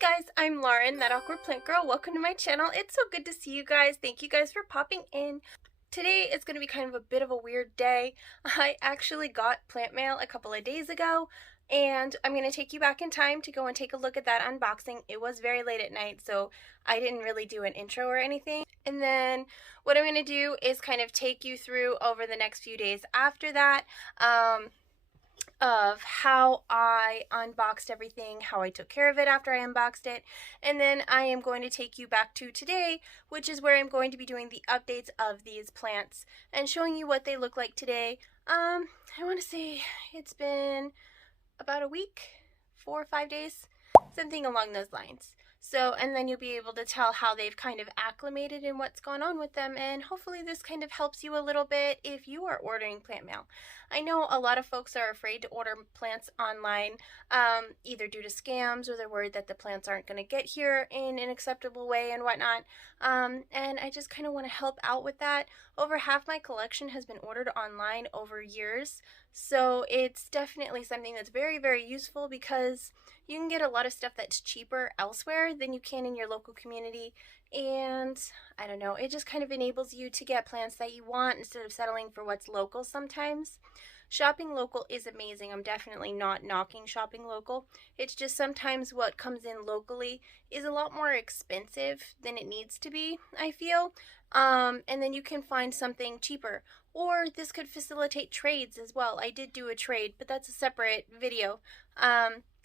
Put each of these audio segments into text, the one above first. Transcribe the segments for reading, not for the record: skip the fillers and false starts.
guys, I'm Lauren, that awkward plant girl. Welcome to my channel. It's so good to see you guys. Thank you guys for popping in. Today is going to be kind of a bit of a weird day. I actually got plant mail a couple of days ago, and I'm going to take you back in time to go and take a look at that unboxing. It was very late at night, so I didn't really do an intro or anything. And then what I'm going to do is kind of take you through over the next few days after that, of how I unboxed everything, how I took care of it after I unboxed it, and then I am going to take you back to today, which is where I'm going to be doing the updates of these plants and showing you what they look like today. I want to say it's been about a week, 4 or 5 days, something along those lines. So, and then you'll be able to tell how they've kind of acclimated and what's going on with them, and hopefully this kind of helps you a little bit if you are ordering plant mail. I know a lot of folks are afraid to order plants online, either due to scams or they're worried that the plants aren't going to get here in an acceptable way and whatnot, and I just kind of want to help out with that. Over half my collection has been ordered online over years, so it's definitely something that's very, very useful because you can get a lot of stuff that's cheaper elsewhere than you can in your local community, and I don't know, it just kind of enables you to get plants that you want instead of settling for what's local sometimes. Shopping local is amazing. I'm definitely not knocking shopping local. It's just sometimes what comes in locally is a lot more expensive than it needs to be, I feel. And then you can find something cheaper. Or this could facilitate trades as well. I did do a trade, but that's a separate video.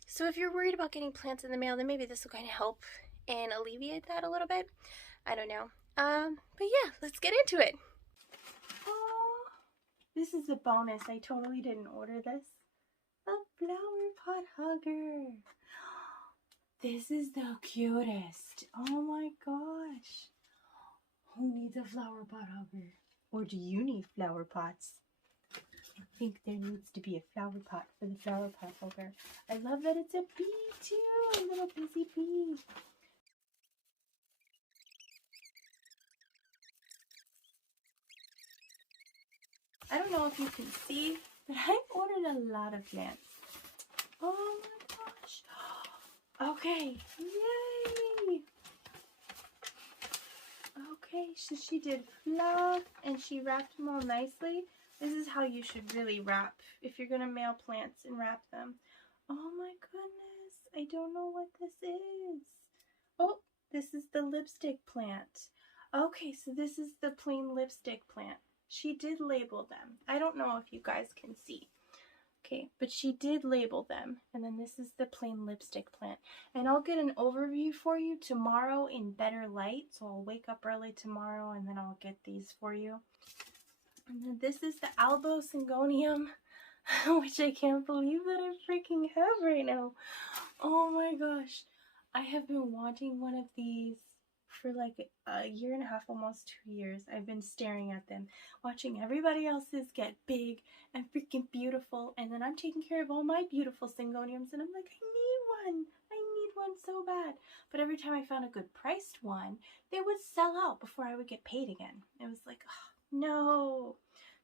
So if you're worried about getting plants in the mail, then maybe this will kind of help and alleviate that a little bit. I don't know. But yeah, let's get into it. Oh, this is a bonus. I totally didn't order this. A flower pot hugger. This is the cutest. Oh my gosh. Who needs a flower pot hugger? Or do you need flower pots? I think there needs to be a flower pot for the flower pot hugger. I love that it's a bee too, a little busy bee. I don't know if you can see, but I ordered a lot of plants. Oh my gosh. Okay, yay. Okay, so she did fluff and she wrapped them all nicely. This is how you should really wrap if you're going to mail plants and wrap them. Oh my goodness, I don't know what this is. Oh, this is the lipstick plant. Okay, so this is the plain lipstick plant. She did label them. I don't know if you guys can see. Okay, but she did label them. And then this is the plain lipstick plant. And I'll get an overview for you tomorrow in better light. So I'll wake up early tomorrow and then I'll get these for you. And then this is the Syngonium, which I can't believe that I freaking have right now. Oh my gosh. I have been wanting one of these for like a year and a half, almost 2 years. I've been staring at them, watching everybody else's get big and freaking beautiful, and then I'm taking care of all my beautiful Syngoniums, and I'm like, I need one so bad. But every time I found a good priced one, they would sell out before I would get paid again. It was like, oh, no.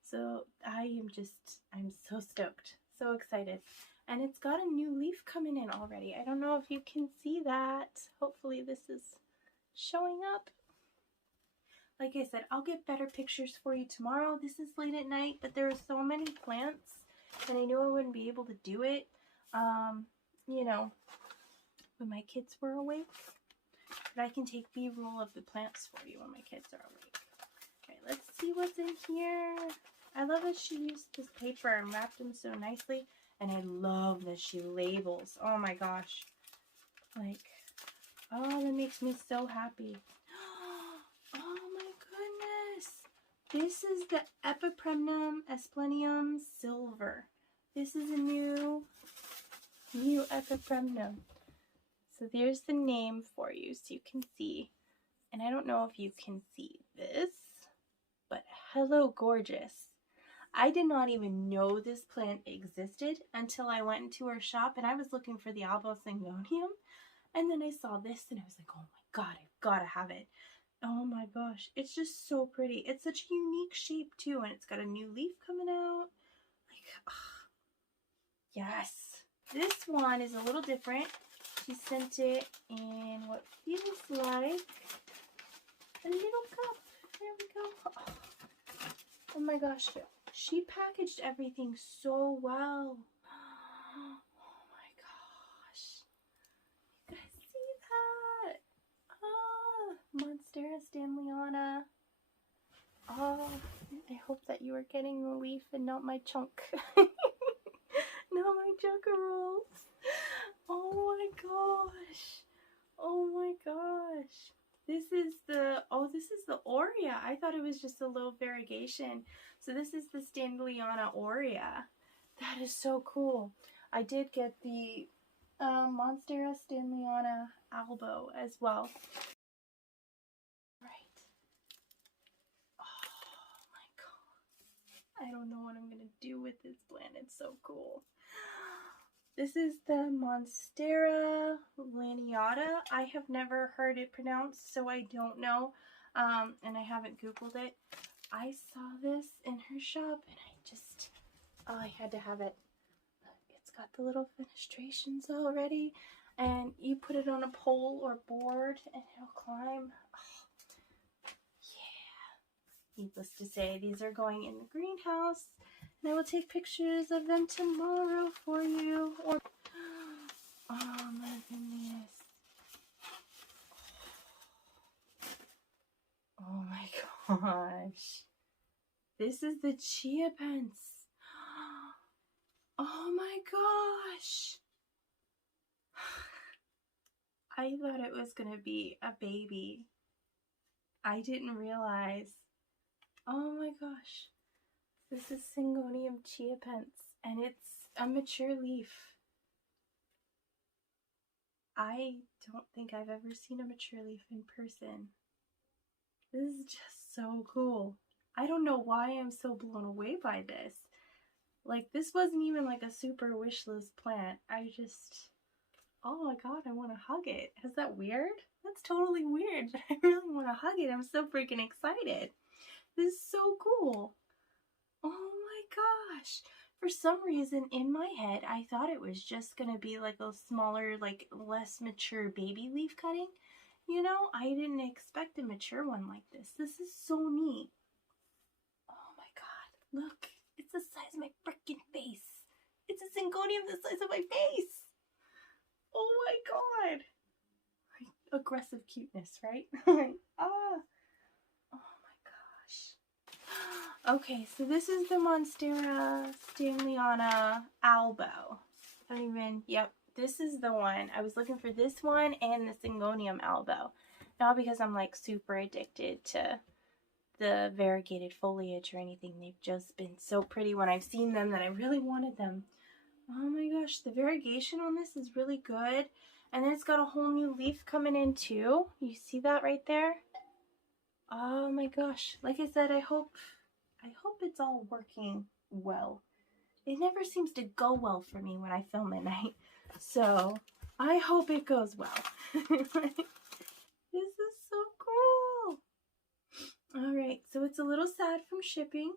So I'm so stoked, so excited. And it's got a new leaf coming in already. I don't know if you can see that. Hopefully this is showing up. Like I said, I'll get better pictures for you tomorrow. This is late at night, but there are so many plants, and I knew I wouldn't be able to do it, you know, when my kids were awake. But I can take B-roll of the plants for you when my kids are awake. Okay, let's see what's in here. I love that she used this paper and wrapped them so nicely, and I love that she labels. Oh my gosh. Like, oh, that makes me so happy. Oh my goodness. This is the Epipremnum Esplenium Silver. This is a new Epipremnum. So there's the name for you so you can see. And I don't know if you can see this, but hello gorgeous. I did not even know this plant existed until I went into her shop and I was looking for the Syngonium. And then I saw this and I was like, oh my god, I've got to have it. Oh my gosh, it's just so pretty. It's such a unique shape too, and it's got a new leaf coming out. Like, oh, yes. This one is a little different. she sent it in what feels like a little cup. There we go. Oh my gosh, she packaged everything so well. Oh my gosh. You guys see that? Ah, Monstera Stanleyana. Oh, I hope that you are getting the leaf and not my chunk. Not my Junkarolls. Oh my gosh. Oh my gosh. This is the Aurea. I thought it was just a little variegation. So this is the Stanleyana Aurea. That is so cool. I did get the Monstera Stanleyana Albo as well. Right. Oh my god. I don't know what I'm going to do with this plant. It's so cool. This is the Monstera Laniata. I have never heard it pronounced, so I don't know, and I haven't Googled it. I saw this in her shop, and I had to have it. It's got the little fenestrations already, and you put it on a pole or board, and it'll climb. Oh, yeah. Needless to say, these are going in the greenhouse. And I will take pictures of them tomorrow for you. Oh my goodness. Oh my gosh. This is the Chia Pence. Oh my gosh. I thought it was going to be a baby. I didn't realize. Oh my gosh. This is Syngonium Chia Pence, and it's a mature leaf. I don't think I've ever seen a mature leaf in person. This is just so cool. I don't know why I'm so blown away by this. Like, this wasn't even like a super wish list plant. Oh my god, I want to hug it. Is that weird? That's totally weird. I really want to hug it. I'm so freaking excited. This is so cool. Oh my gosh. For some reason in my head, I thought it was just going to be like a smaller, like less mature baby leaf cutting. You know, I didn't expect a mature one like this. This is so neat. Oh my god. Look, it's the size of my freaking face. It's a Syngonium the size of my face. Oh my god. Aggressive cuteness, right? Ah. Okay, so this is the Monstera Stanleyana Albo. Yep, this is the one. I was looking for this one and the Syngonium Albo. Not because I'm like super addicted to the variegated foliage or anything. They've just been so pretty when I've seen them that I really wanted them. Oh my gosh, the variegation on this is really good. And then it's got a whole new leaf coming in too. You see that right there? Oh my gosh. Like I said, I hope it's all working well. It never seems to go well for me when I film at night. So I hope it goes well. This is so cool. Alright, so it's a little sad from shipping.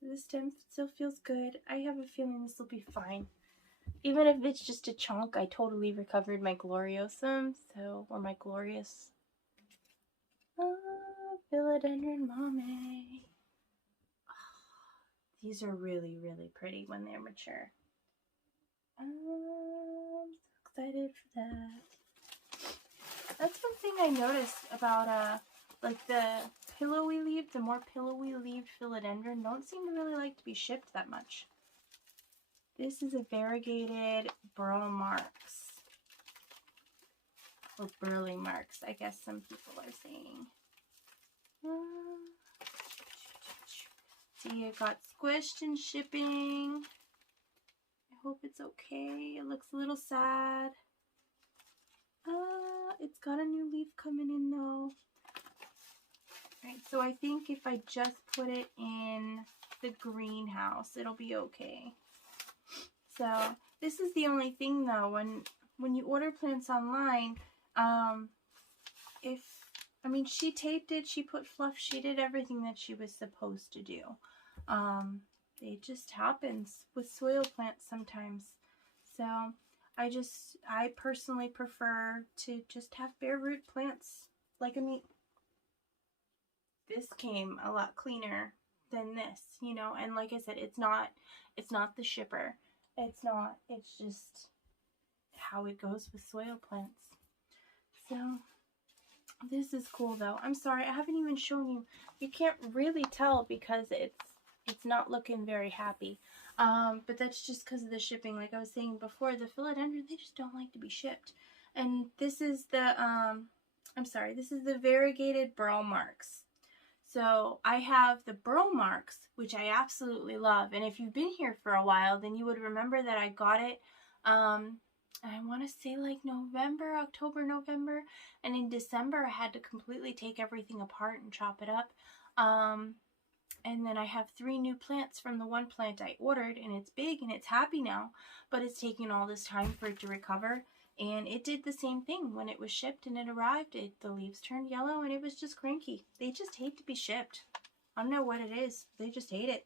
This stem still feels good. I have a feeling this will be fine. Even if it's just a chunk, I totally recovered my Gloriosum, or my Glorious. Philodendron Mame. Oh, these are really, really pretty when they're mature. I'm so excited for that. That's one thing I noticed about like the more pillowy leaved philodendron don't seem to really like to be shipped that much. This is a variegated burl marks. Or burly marks, I guess some people are saying. See, it got squished in shipping. I hope it's okay. It looks a little sad. It's got a new leaf coming in though. Right, so I think if I just put it in the greenhouse, it'll be okay. So this is the only thing though, when you order plants online, she taped it, she put fluff, she did everything that she was supposed to do. It just happens with soil plants sometimes. So I personally prefer to just have bare root plants. Like, I mean, this came a lot cleaner than this, you know, and like I said, it's not the shipper. It's just how it goes with soil plants. So this is cool though. I'm sorry, I haven't even shown you. You can't really tell because it's not looking very happy. But that's just because of the shipping. Like I was saying before, the philodendron, they just don't like to be shipped. And this is the this is the variegated burl marks. So I have the burl marks, which I absolutely love. And if you've been here for a while, then you would remember that I got it, I want to say like October, November. And in December, I had to completely take everything apart and chop it up. And then I have 3 new plants from the one plant I ordered, and it's big and it's happy now, but it's taken all this time for it to recover. And it did the same thing when it was shipped and it arrived. The leaves turned yellow and it was just cranky. They just hate to be shipped. I don't know what it is. They just hate it.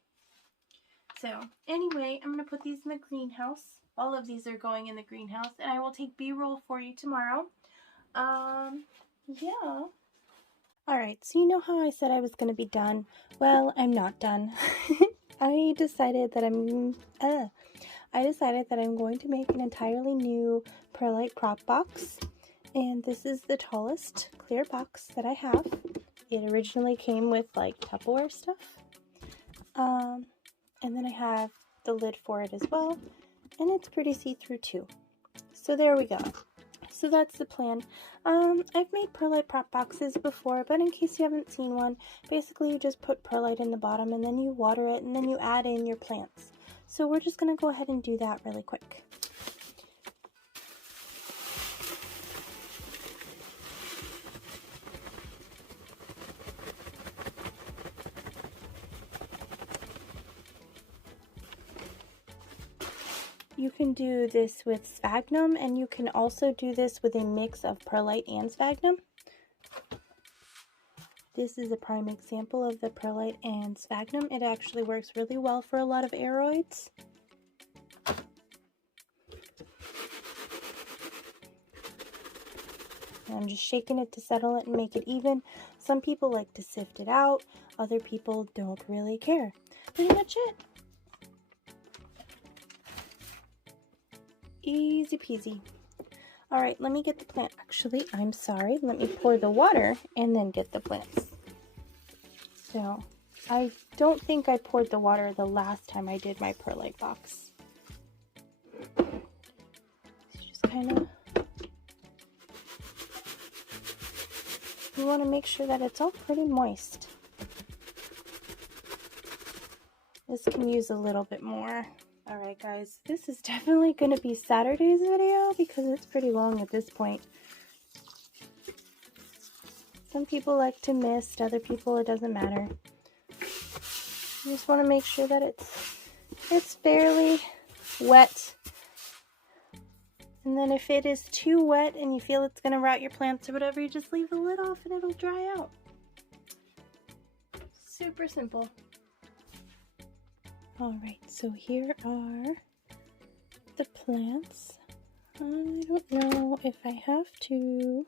So anyway, I'm going to put these in the greenhouse. All of these are going in the greenhouse, and I will take B-roll for you tomorrow. Yeah. Alright, so you know how I said I was going to be done? Well, I'm not done. I decided that I'm going to make an entirely new Pearlite Prop Box, and this is the tallest clear box that I have. It originally came with like Tupperware stuff, and then I have the lid for it as well, and it's pretty see-through too. So there we go. So that's the plan. I've made perlite prop boxes before, but in case you haven't seen one, basically you just put perlite in the bottom and then you water it and then you add in your plants. So we're just going to go ahead and do that really quick. You can do this with sphagnum, and you can also do this with a mix of perlite and sphagnum. This is a prime example of the perlite and sphagnum. It actually works really well for a lot of aeroids. And I'm just shaking it to settle it and make it even. Some people like to sift it out. Other people don't really care. Pretty much it. Easy peasy. Alright, let me get the plant. Actually, I'm sorry. Let me pour the water and then get the plants. So, I don't think I poured the water the last time I did my perlite box. Just kind of... You want to make sure that it's all pretty moist. This can use a little bit more. Alright guys, this is definitely going to be Saturday's video because it's pretty long at this point. Some people like to mist, other people it doesn't matter. You just want to make sure that it's fairly wet. And then if it is too wet and you feel it's going to rot your plants or whatever, you just leave the lid off and it'll dry out. Super simple. Alright, so here are the plants. I don't know if I have to.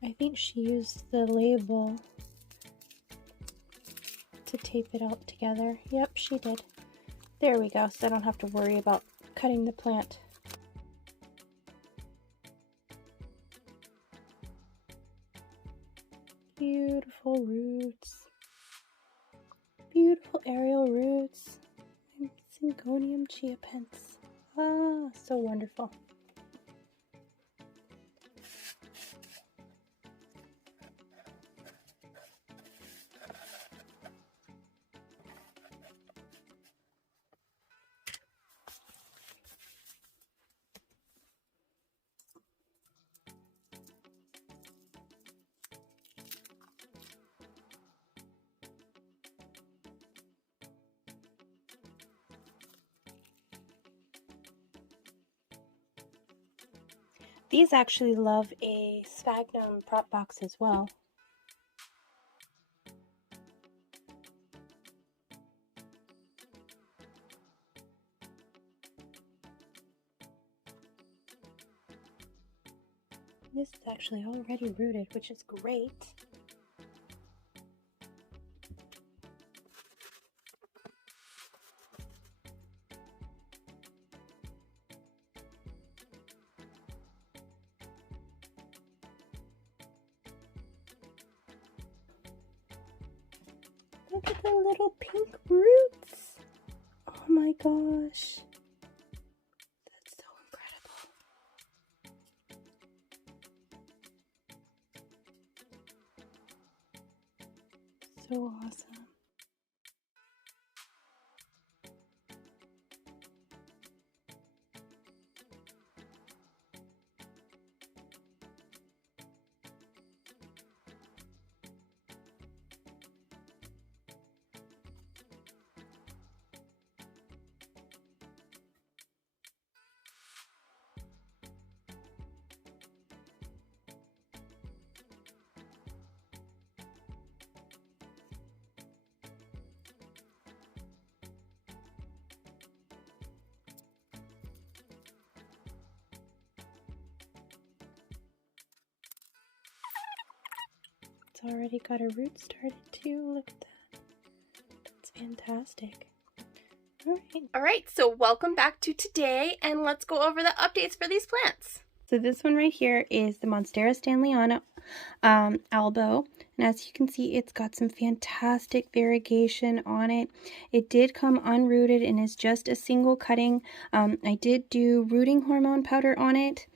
I think she used the label to tape it out together. Yep, she did. There we go, so I don't have to worry about cutting the plant. Beautiful roots. Beautiful aerial roots. Syngonium chia pens. Ah, so wonderful. These actually love a sphagnum prop box as well. This is actually already rooted, which is great. Look at the little pink roots. Oh my gosh. That's so incredible. So awesome. It's already got a root started too. Look at that. That's fantastic. Alright, so welcome back to today, and let's go over the updates for these plants. So this one right here is the Monstera Stanleyana albo, and as you can see, it's got some fantastic variegation on it. It did come unrooted and is just a single cutting. I did do rooting hormone powder on it,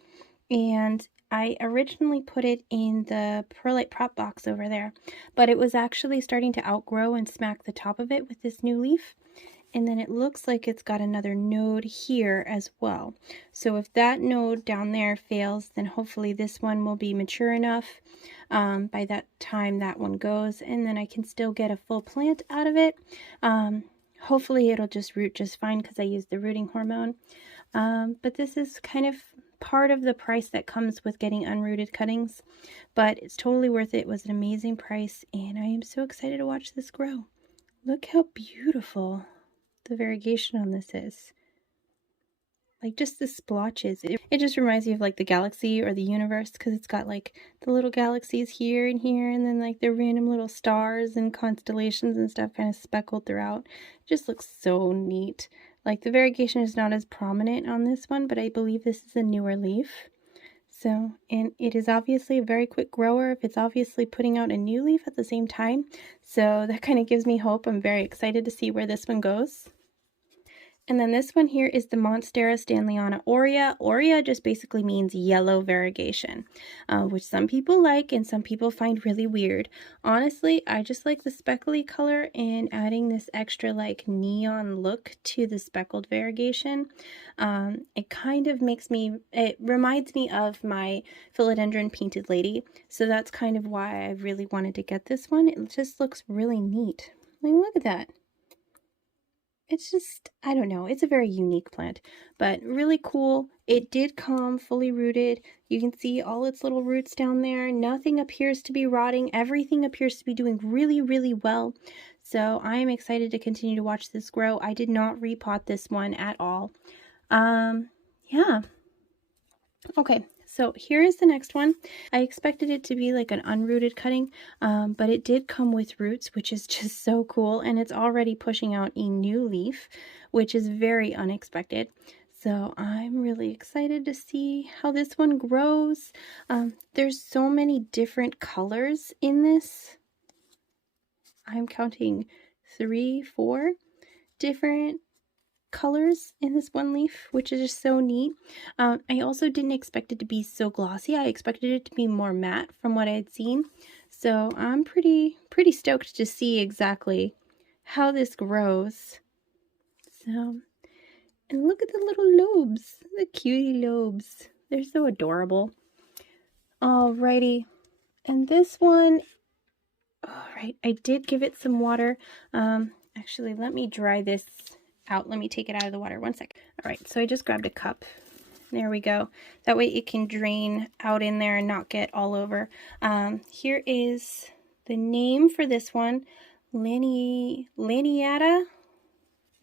and I originally put it in the Pearlite Prop Box over there, but it was actually starting to outgrow and smack the top of it with this new leaf. And then it looks like it's got another node here as well. So if that node down there fails, then hopefully this one will be mature enough by that time that one goes, and then I can still get a full plant out of it. Hopefully it'll just root just fine because I used the rooting hormone. But this is kind of part of the price that comes with getting unrooted cuttings, but it's totally worth it. It was an amazing price, and I am so excited to watch this grow. Look how beautiful the variegation on this is. Like, just the splotches. It just reminds me of like the galaxy or the universe, because it's got like the little galaxies here and here, and then like the random little stars and constellations and stuff kind of speckled throughout. It just looks so neat. Like, the variegation is not as prominent on this one, but I believe this is a newer leaf. So, and it is obviously a very quick grower if it's obviously putting out a new leaf at the same time. So that kind of gives me hope. I'm very excited to see where this one goes. And then this one here is the Monstera Stanleyana aurea. Aurea just basically means yellow variegation, which some people like and some people find really weird. Honestly, I just like the speckly color, and adding this extra like neon look to the speckled variegation. It kind of it reminds me of my Philodendron Painted Lady. So that's kind of why I really wanted to get this one. It just looks really neat. Like, look at that. It's just, I don't know, it's a very unique plant, but really cool. It did come fully rooted. You can see all its little roots down there. Nothing appears to be rotting. Everything appears to be doing really, really well. So I'm excited to continue to watch this grow. I did not repot this one at all. Yeah. Okay. So here is the next one. I expected it to be like an unrooted cutting, but it did come with roots, which is just so cool. And it's already pushing out a new leaf, which is very unexpected. So I'm really excited to see how this one grows. There's so many different colors in this. I'm counting 3, 4 different colors in this one leaf, which is just so neat. I also didn't expect it to be so glossy. I expected it to be more matte from what I had seen. So I'm pretty stoked to see exactly how this grows. So, and look at the little lobes, the cutie lobes. They're so adorable. Alrighty, and this one, alright, I did give it some water. Actually, let me dry this out. Let me take it out of the water. One second. All right, so I just grabbed a cup. There we go. That way it can drain out in there and not get all over. Here is the name for this one, Laniata.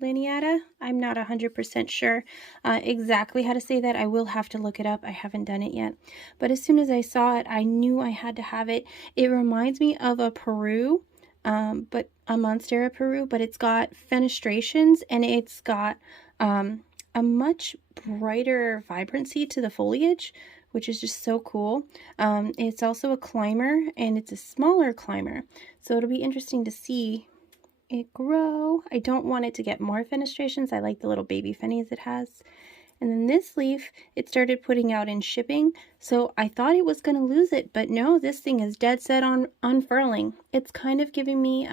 lineata. I'm not 100% sure exactly how to say that. I will have to look it up. I haven't done it yet. But as soon as I saw it, I knew I had to have it. It reminds me of a Peru, but a Monstera Peru, but it's got fenestrations and it's got a much brighter vibrancy to the foliage, which is just so cool. It's also a climber, and it's a smaller climber, so it'll be interesting to see it grow. I don't want it to get more fenestrations. I like the little baby fennies it has. And then this leaf, it started putting out in shipping, so I thought it was going to lose it, but no, this thing is dead set on unfurling. It's kind of giving me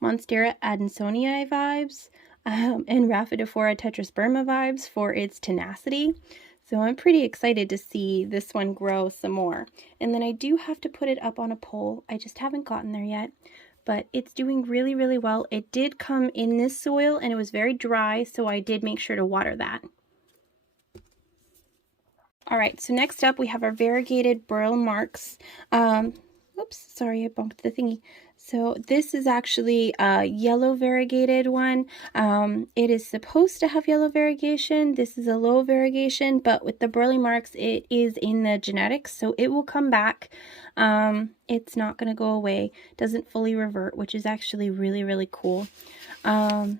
Monstera adansonii vibes and Rhaphidophora tetrasperma vibes for its tenacity. So I'm pretty excited to see this one grow some more. And then I do have to put it up on a pole. I just haven't gotten there yet. But it's doing really, really well. It did come in this soil and it was very dry, so I did make sure to water that. All right, so next up we have our variegated burl marks. Oops, sorry, I bumped the thingy. So this is actually a yellow variegated one. It is supposed to have yellow variegation. This is a low variegation, but with the burly marks, it is in the genetics, so it will come back. It's not going to go away. Doesn't fully revert, which is actually really, really cool. I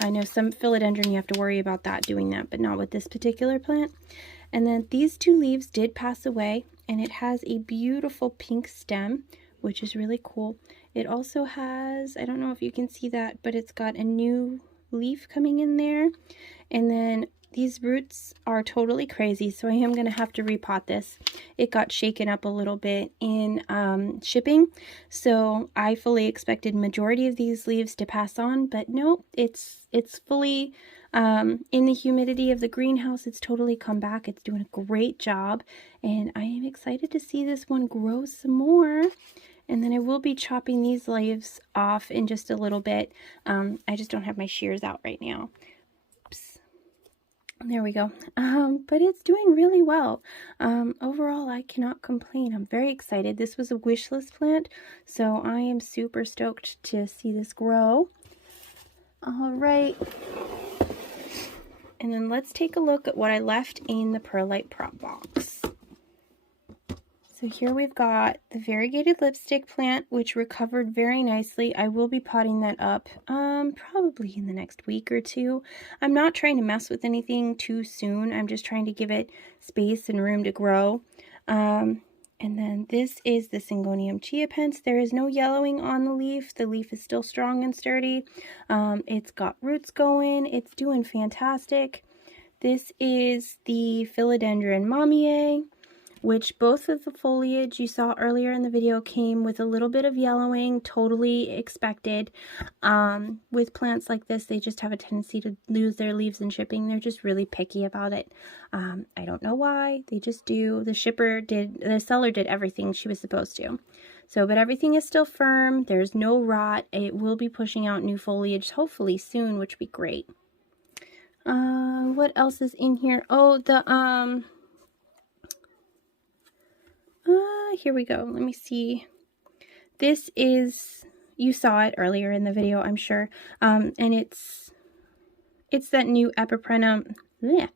know some philodendron you have to worry about that doing that, but not with this particular plant. And then these two leaves did pass away, and it has a beautiful pink stem, which is really cool. It also has, I don't know if you can see that, but it's got a new leaf coming in there. And then these roots are totally crazy, so I am going to have to repot this. It got shaken up a little bit in shipping, so I fully expected majority of these leaves to pass on, but no, it's fully in the humidity of the greenhouse. It's totally come back. It's doing a great job, and I am excited to see this one grow some more. And then I will be chopping these leaves off in just a little bit. I just don't have my shears out right now. Oops. There we go. But it's doing really well. Overall, I cannot complain. I'm very excited. This was a wish list plant, so I am super stoked to see this grow. All right. And then let's take a look at what I left in the Pearlite Prop Box. So here we've got the variegated lipstick plant, which recovered very nicely. I will be potting that up probably in the next week or two. I'm not trying to mess with anything too soon. I'm just trying to give it space and room to grow. And then this is the Syngonium chiapens. There is no yellowing on the leaf. The leaf is still strong and sturdy. It's got roots going. It's doing fantastic. This is the Philodendron mamiae, which both of the foliage you saw earlier in the video came with a little bit of yellowing, totally expected. With plants like this, they just have a tendency to lose their leaves in shipping. They're just really picky about it. I don't know why, they just do. The seller did everything she was supposed to. So, but everything is still firm. There's no rot. It will be pushing out new foliage, hopefully soon, which would be great. What else is in here? Oh, the, here we go. Let me see. This is, you saw it earlier in the video, I'm sure. And it's that new Epipremnum. Bleh.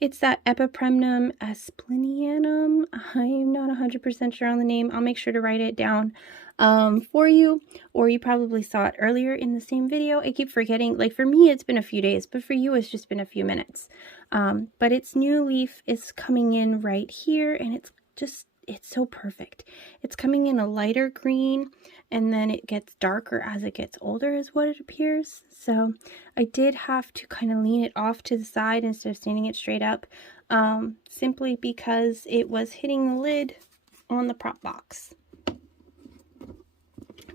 It's that Epipremnum asplenianum. I am not 100% sure on the name. I'll make sure to write it down for you, or you probably saw it earlier in the same video. I keep forgetting. Like for me, it's been a few days, but for you, it's just been a few minutes. But its new leaf is coming in right here, and it's so perfect. It's coming in a lighter green, and then it gets darker as it gets older is what it appears. So I did have to kind of lean it off to the side instead of standing it straight up, simply because it was hitting the lid on the prop box.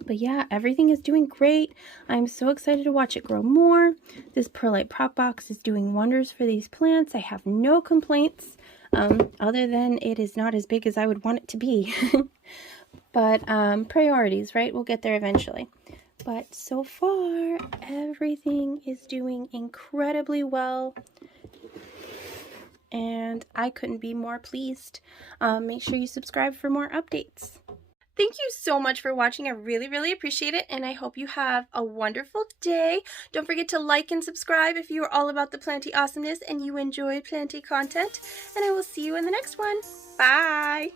But yeah, everything is doing great. I'm so excited to watch it grow more. This Pearlite Prop Box is doing wonders for these plants. I have no complaints. Other than it is not as big as I would want it to be. But priorities, right? We'll get there eventually. But so far, everything is doing incredibly well. And I couldn't be more pleased. Make sure you subscribe for more updates. Thank you so much for watching. I really, really appreciate it, and I hope you have a wonderful day. Don't forget to like and subscribe if you are all about the planty awesomeness and you enjoy planty content, and I will see you in the next one. Bye!